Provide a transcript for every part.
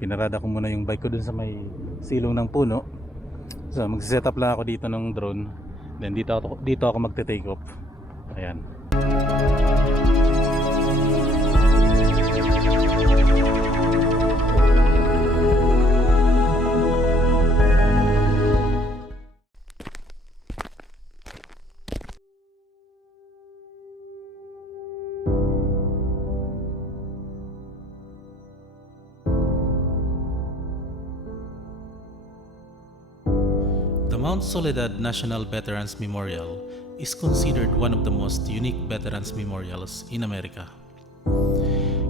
Pinarada ko muna yung bike ko dun sa may silong ng puno. So magsiset up lang ako dito ng drone. Then dito ako magte-take off. Ayan. The Mount Soledad National Veterans Memorial is considered one of the most unique veterans memorials in America.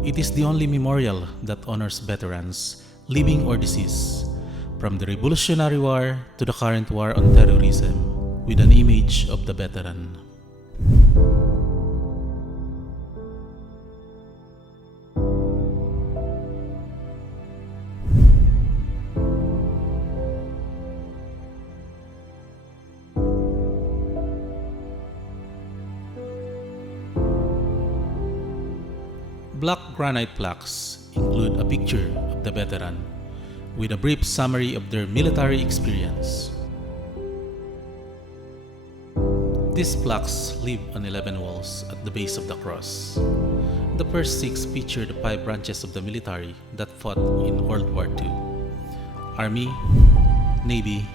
It is the only memorial that honors veterans, living or deceased, from the Revolutionary War to the current war on terrorism, with an image of the veteran. Black granite plaques include a picture of the veteran with a brief summary of their military experience. These plaques live on 11 walls at the base of the cross. The first 6 feature the 5 branches of the military that fought in World War II: Army, Navy,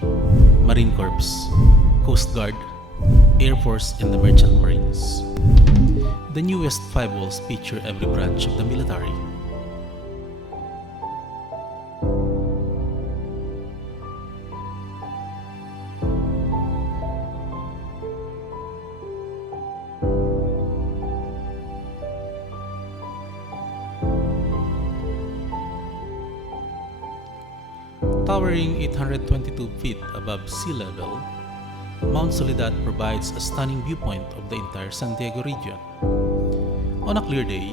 Marine Corps, Coast Guard, Air Force, and the Merchant Marines. The newest 5 walls feature every branch of the military. Towering 822 feet above sea level, Mount Soledad provides a stunning viewpoint of the entire San Diego region. On a clear day,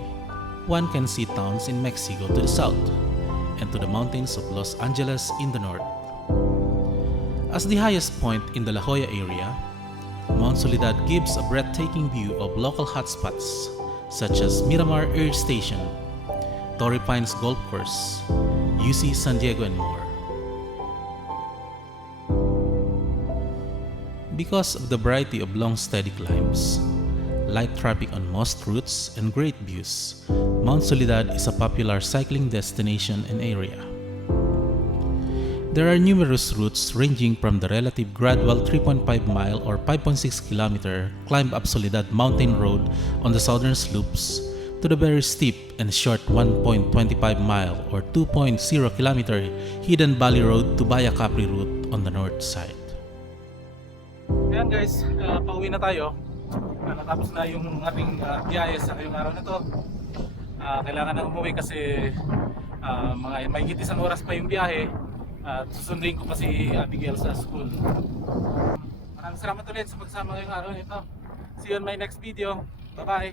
one can see towns in Mexico to the south and to the mountains of Los Angeles in the north. As the highest point in the La Jolla area, Mount Soledad gives a breathtaking view of local hotspots such as Miramar Air Station, Torrey Pines Golf Course, UC San Diego, and more. Because of the variety of long steady climbs, light traffic on most routes, and great views, Mount Soledad is a popular cycling destination and area. There are numerous routes ranging from the relative gradual 3.5-mile or 5.6-kilometer climb up Soledad Mountain Road on the southern slopes to the very steep and short 1.25-mile or 2.0-kilometer Hidden Valley Road to Baya Capri route on the north side. Ayan guys, pauwi na tayo. Natapos na yung ating biyahe sa ngayong araw na to. Kailangan na umuwi kasi mga mahigit isang oras pa yung biyahe. Susunduin ko pa si Abigail sa school. Maraming salamat ulit sa pagsama ngayong araw nito. See you on my next video. Bye bye.